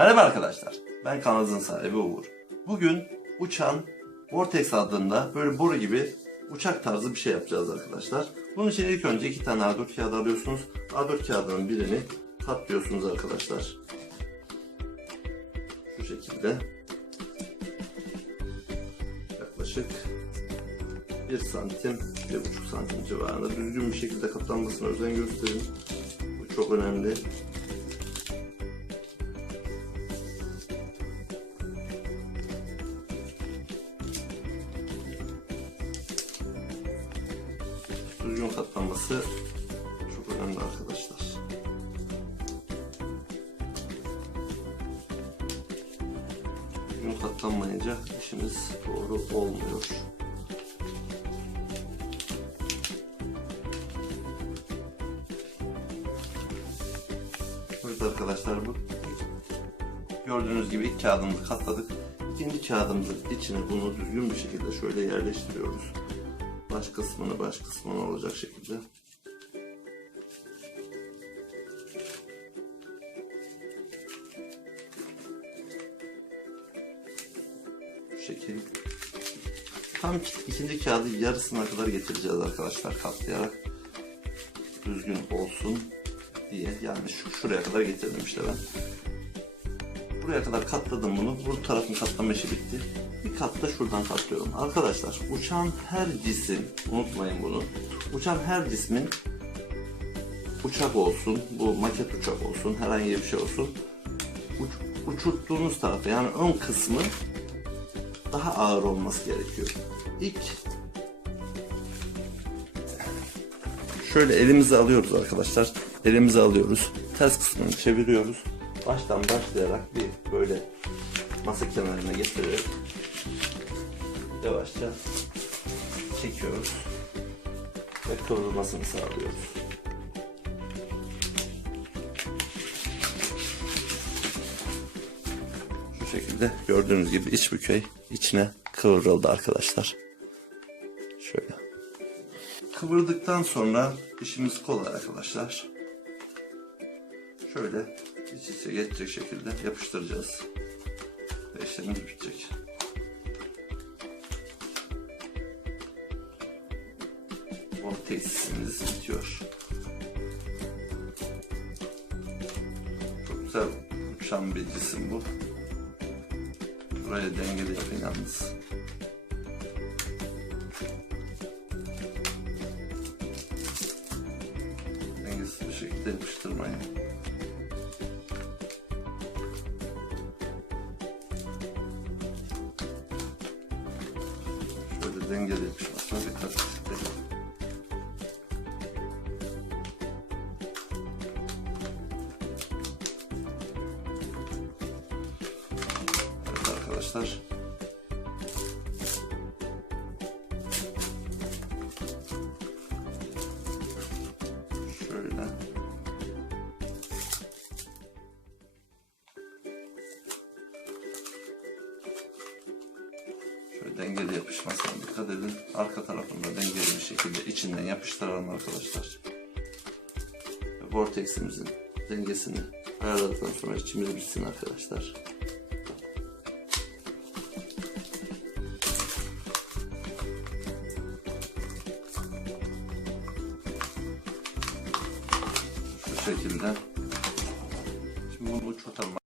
Merhaba arkadaşlar, ben kanalımızın sahibi Uğur. Bugün uçan Vortex adında böyle boru gibi uçak tarzı bir şey yapacağız arkadaşlar. Bunun için ilk önce 2 tane A4 kağıdı alıyorsunuz. A4 kağıdının birini katlıyorsunuz arkadaşlar. Şu şekilde. Yaklaşık 1 santim, 1,5 santim civarında düzgün bir şekilde katlanmasına özen gösterin. Bu çok önemli. Düzgün katlanması çok önemli arkadaşlar. Düzgün katlanmayınca işimiz doğru olmuyor. Evet arkadaşlar, bu gördüğünüz gibi ilk kağıdımızı katladık. İkinci kağıdımızın içine bunu düzgün bir şekilde şöyle yerleştiriyoruz. Baş kısmına olacak şekilde. Bu şekil. Tam ikinci kağıdı yarısına kadar getireceğiz arkadaşlar, katlayarak. Düzgün olsun diye. Yani şuraya kadar getirdim işte ben. Buraya kadar katladım bunu. Bu tarafın katlama işi bitti. Bir kat da şuradan katlıyorum. Arkadaşlar, uçan her cisim, unutmayın bunu. Uçan her cismin, uçak olsun, bu maket uçak olsun, herhangi bir şey olsun, uçurttuğunuz tarafı, yani ön kısmı daha ağır olması gerekiyor. İlk şöyle elimizi alıyoruz arkadaşlar. Elimizi alıyoruz. Ters kısmını çeviriyoruz. Baştan başlayarak bir böyle masa kenarına getirerek yavaşça çekiyoruz ve kıvrılmasını sağlıyoruz. Şu şekilde gördüğünüz gibi iç bükey içine kıvrıldı arkadaşlar. Şöyle. Kıvırdıktan sonra işimiz kolay arkadaşlar. Şöyle iç içe geçecek şekilde yapıştıracağız ve işlemimiz bitecek. Vortex'imiz bitiyor. Çok güzel uçan bir cisim bu. Burayı dengeli yapın yalnız. Dengesiz bir şekilde yapıştırmayın. Şöyle dengeli yapışmasına dikkat edin. Evet arkadaşlar. Şöyle. Şöyle dengeli yapışmasına dikkat edin. Arka tarafında dengeli bir şekilde içinden yapıştıralım arkadaşlar. Vortex'imizin dengesini ayarladıktan sonra içimiz bitsin arkadaşlar. Şu şekilde. Şimdi bunu uçurtalım